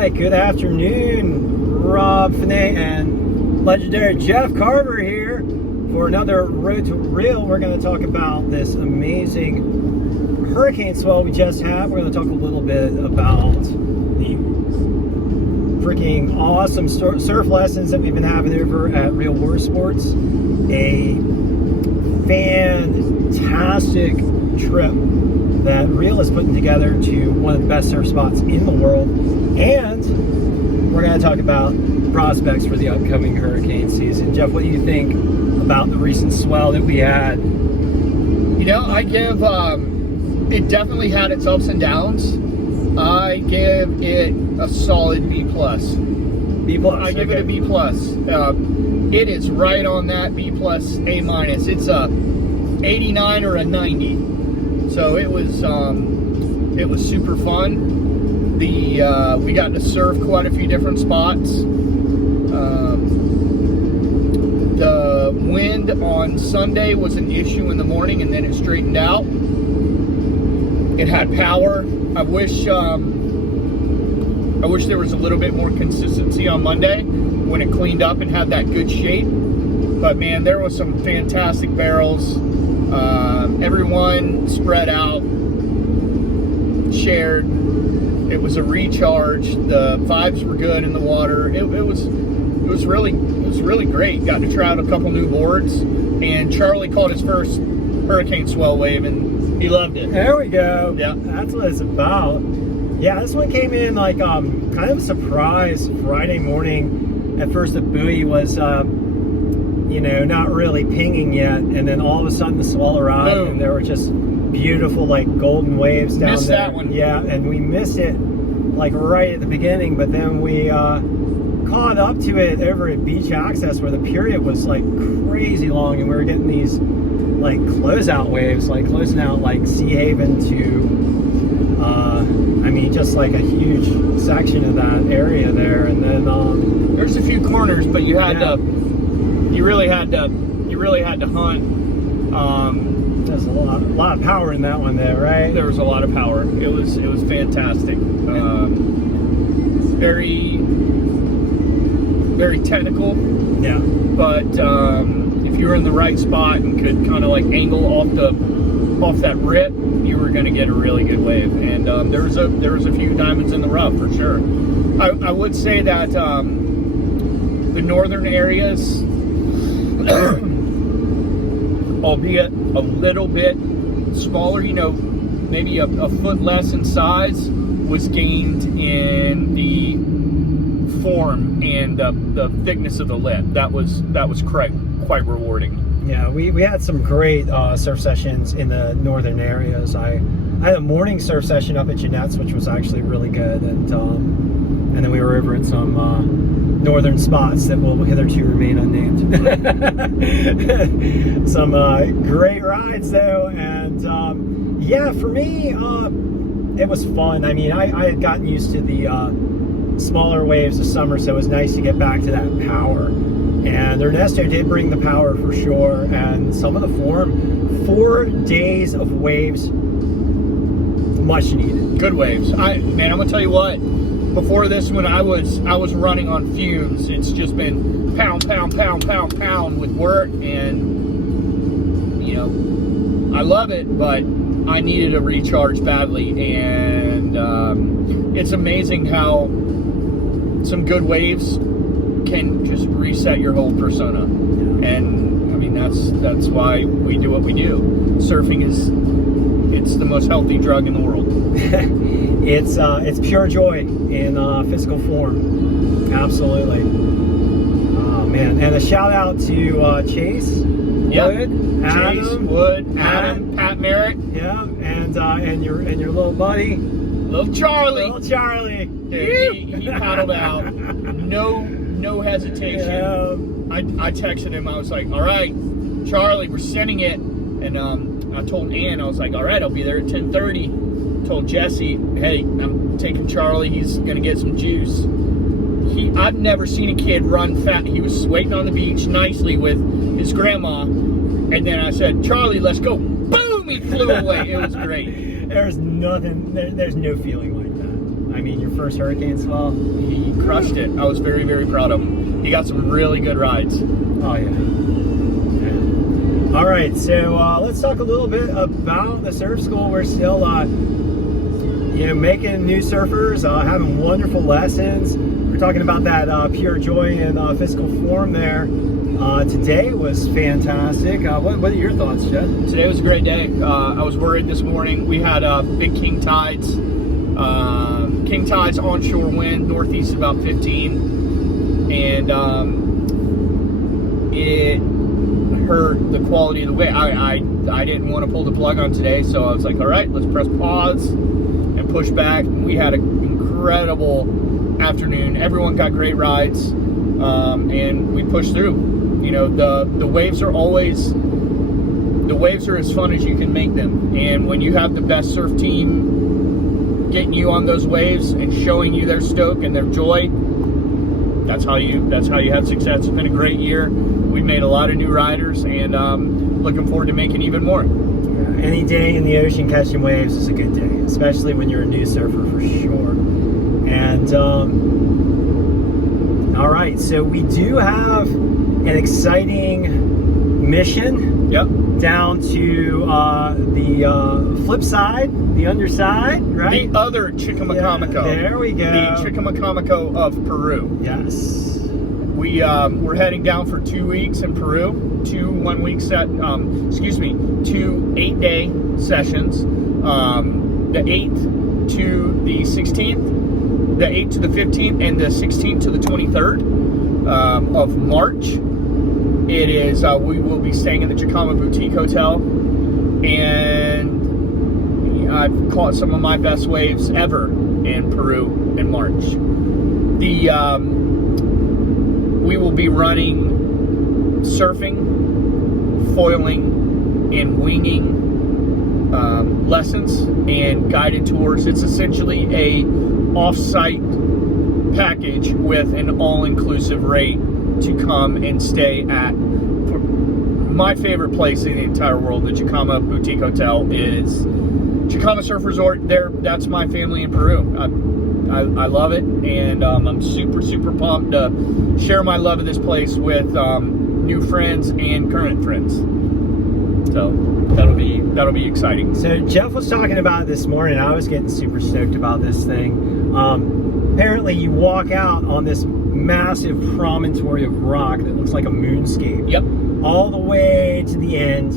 right, good afternoon. Rob Finney and legendary Jeff Carver here for another Road to Real. We're going to talk about this amazing hurricane swell we just had. We're going to talk a little bit about the freaking awesome surf lessons that we've been having over at Real Water Sports. A fantastic trip that Real is putting together to one of the best surf spots in the world. And we're going to talk about prospects for the upcoming hurricane season. Jeff, what do you think about the recent swell that we had? You know, I give, it definitely had its ups and downs. I give it a solid B+. B+. I give it a B+. It is right on that B+, A-. It's a 89 or a 90. So it was super fun. We got to surf quite a few different spots. The wind on Sunday was an issue in the morning, and then it straightened out. It had power. I wish there was a little bit more consistency on Monday when it cleaned up and had that good shape. But man, there was some fantastic barrels. Everyone spread out, shared. It was a recharge. The vibes were good in the water. It was really great. Got to try out a couple new boards, and Charlie caught his first hurricane swell wave, and he loved it. There we go. Yeah, that's what it's about. Yeah, this one came in like kind of a surprise Friday morning. At first, the buoy was not really pinging yet, and then all of a sudden the swell arrived. Boom. And there were just beautiful like golden waves down missed there. That one. Yeah, and we missed it like right at the beginning, but then we caught up to it over at Beach Access where the period was like crazy long, and we were getting these like closeout waves, like closing out like Sea Haven to just like a huge section of that area there. And then there's a few corners, but you had to you really had to hunt. There's a lot of power in that one there, right? There was a lot of power. It was fantastic. Very technical. Yeah. But if you were in the right spot and could kind of like angle off that rip, you were going to get a really good wave. And there was a few diamonds in the rough for sure. I would say that the northern areas, albeit a little bit smaller, maybe a foot less in size, was gained in the form and the thickness of the lip. That was quite rewarding. Yeah, we had some great surf sessions in the northern areas. I had a morning surf session up at Jeanette's, which was actually really good, and then we were over at some northern spots that will hitherto remain unnamed. Some great rides though, and yeah, for me it was fun. I mean, I had gotten used to the smaller waves this summer, so it was nice to get back to that power. And Ernesto did bring the power for sure, and some of the form. 4 days of waves, much needed. Good waves. I'm gonna tell you what. Before this, when I was running on fumes, it's just been pound with work, and I love it, but I needed a recharge badly, and it's amazing how some good waves can just reset your whole persona. And I mean, that's why we do what we do. Surfing it's the most healthy drug in the world. It's pure joy in physical form. Absolutely. Oh man! And a shout out to Chase Wood, Adam, Pat Merritt. Yeah, and your little buddy, little Charlie. Dude, he paddled out, no hesitation. Yeah. I texted him. I was like, "All right, Charlie, we're sending it." And I told Ann, I was like, "All right, I'll be there at 10:30." Told Jesse, "Hey, I'm taking Charlie. He's gonna get some juice." I've never seen a kid run fat. He was waiting on the beach nicely with his grandma, and then I said, "Charlie, let's go." Boom! He flew away. It was great. There's no feeling like that. I mean, your first hurricane swell. He crushed it. I was very, very proud of him. He got some really good rides. Oh, yeah. All right, so let's talk a little bit about the surf school. We're still, making new surfers, having wonderful lessons. We're talking about that pure joy and physical form there. Today was fantastic. What are your thoughts, Jeff? Today was a great day. I was worried this morning. We had big king tides. King tides, onshore wind, northeast about 15. And it hurt the quality of the wave. I didn't want to pull the plug on today, so I was like, all right, let's press pause and push back. We had an incredible afternoon. Everyone got great rides, and we pushed through. You know, the waves are always, the waves are as fun as you can make them. And when you have the best surf team getting you on those waves and showing you their stoke and their joy, that's how you have success. It's been a great year. We've made a lot of new riders, and looking forward to making even more. Yeah, any day in the ocean catching waves is a good day, especially when you're a new surfer, for sure. And all right, so we do have an exciting mission. Yep. Down to the flip side, the underside, right? The other Chicamacomico. Yeah, there we go. The Chicamacomico of Peru. Yes. We're heading down for 2 weeks in Peru. 2 8-day sessions. The 8th to the 16th, the 8th to the 15th, and the 16th to the 23rd of March. It is, we will be staying in the Chicama Boutique Hotel, and I've caught some of my best waves ever in Peru in March. We will be running surfing, foiling, and winging lessons and guided tours. It's essentially a off-site package with an all-inclusive rate to come and stay at my favorite place in the entire world. The Chicama Boutique Hotel is Chicama Surf Resort. That's my family in Peru. I love it, and I'm super, super pumped to share my love of this place with new friends and current friends. So that'll be exciting. So Jeff was talking about it this morning. I was getting super stoked about this thing. Apparently you walk out on this massive promontory of rock that looks like a moonscape. Yep. All the way to the end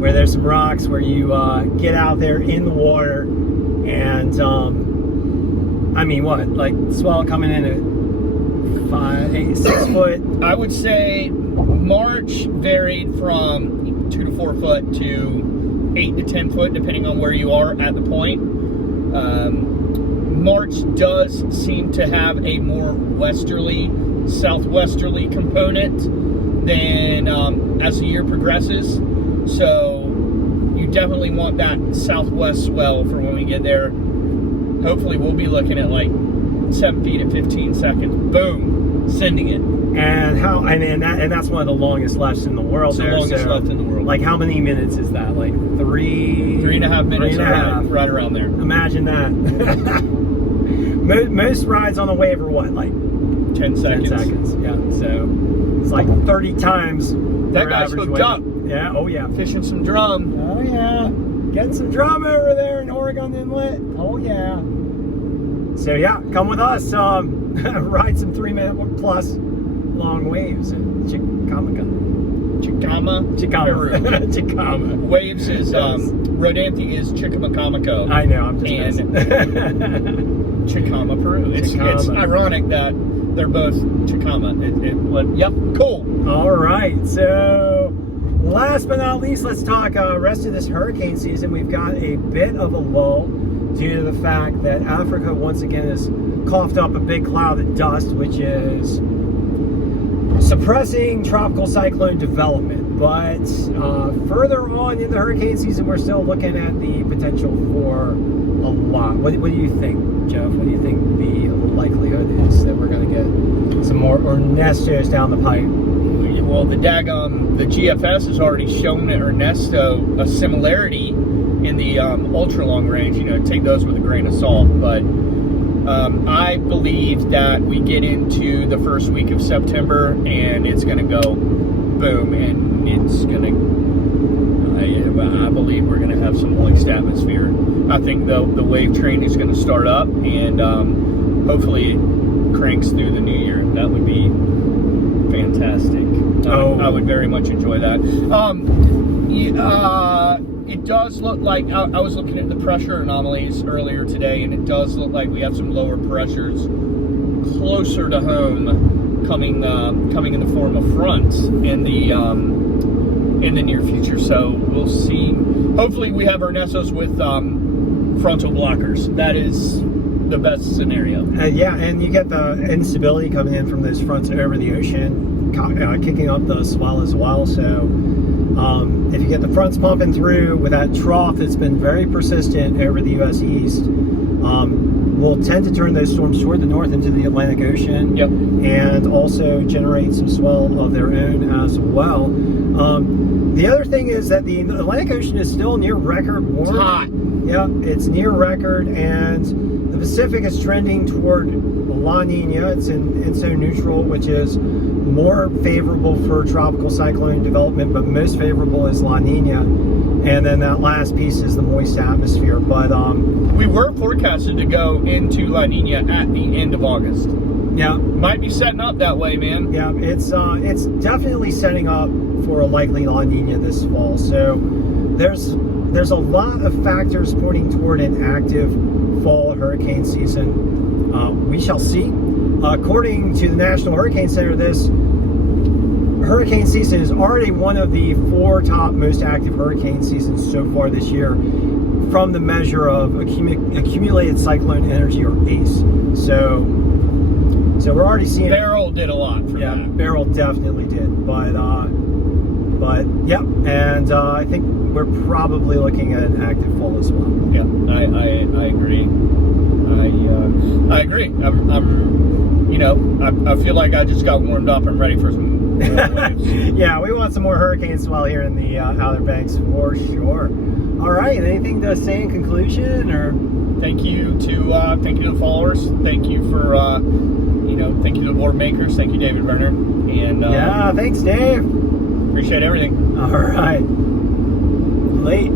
where there's some rocks where you get out there in the water, and I mean, what, like swell coming in at 5, 8, 6 foot? I would say March varied from 2 to 4 foot to 8 to 10 foot, depending on where you are at the point. March does seem to have a more westerly, southwesterly component than as the year progresses. So you definitely want that southwest swell for when we get there. Hopefully we'll be looking at like 7 feet at 15 seconds. Boom, sending it. And that's one of the longest lefts in the world. It's the longest left in the world. Like, how many minutes is that? Like 3.5 minutes. 3.5. Right around there. Imagine that. Most rides on the wave are what, like 10 seconds. 10 seconds. Yeah. So it's like 30 times that guy's hooked wave. up. Yeah. Oh yeah. Fishing some drum. Oh yeah. Getting some drum over there in Oregon Inlet. Oh yeah. So yeah, come with us. Ride some 3-minute plus long waves in Chicama. Chicama. Waves is Rodanthe is Chicamacomico. I know. I'm just and Chicama, Peru. It's ironic that they're both Chicama. Yep. Cool. All right. So last but not least, let's talk rest of this hurricane season. We've got a bit of a lull due to the fact that Africa once again has coughed up a big cloud of dust, which is suppressing tropical cyclone development. But further on in the hurricane season, we're still looking at the potential for a lot. What do you think, Jeff? What do you think the likelihood is that we're going to get some more Ernestos down the pipe? Well, the GFS has already shown Ernesto a similarity in the ultra long range. You know, take those with a grain of salt. But I believe that we get into the first week of September and it's going to go boom, and it's going to, I believe we're going to have some moist atmosphere. I think the wave train is going to start up, and hopefully it cranks through the new year. That would be fantastic. I would very much enjoy that. It does look like, I was looking at the pressure anomalies earlier today, and it does look like we have some lower pressures closer to home coming in the form of fronts in the near future. So we'll see. Hopefully we have Ernestos with frontal blockers. That is the best scenario. Yeah, and you get the instability coming in from those fronts over the ocean, kicking up the swell as well. So if you get the fronts pumping through with that trough that's been very persistent over the U.S. East, we'll tend to turn those storms toward the north into the Atlantic Ocean. Yep. And also generate some swell of their own as well. The other thing is that the Atlantic Ocean is still near record warm. It's hot. Yeah, it's near record, and the Pacific is trending toward La Nina. It's in INSO neutral, which is more favorable for tropical cyclone development, but most favorable is La Nina. And then that last piece is the moist atmosphere. But we were forecasted to go into La Nina at the end of August. Yeah, might be setting up that way, man. Yeah, it's definitely setting up for a likely La Nina this fall. So there's a lot of factors pointing toward an active fall hurricane season. We shall see. According to the National Hurricane Center, this hurricane season is already one of the 4 top most active hurricane seasons so far this year, from the measure of accumulated cyclone energy, or ACE. So we're already seeing. Beryl did a lot for that. Yeah, Beryl definitely did, but yeah, and I think we're probably looking at an active fall as well. Yeah, I agree. I agree. I feel like I just got warmed up. I'm ready for some waves. Yeah, we want some more hurricane swell here in the Outer Banks for sure. All right, anything to say in conclusion, or? Thank you to the followers. Thank you for thank you to the board makers. Thank you, David Werner. And yeah, thanks, Dave. Appreciate everything. All right. Late.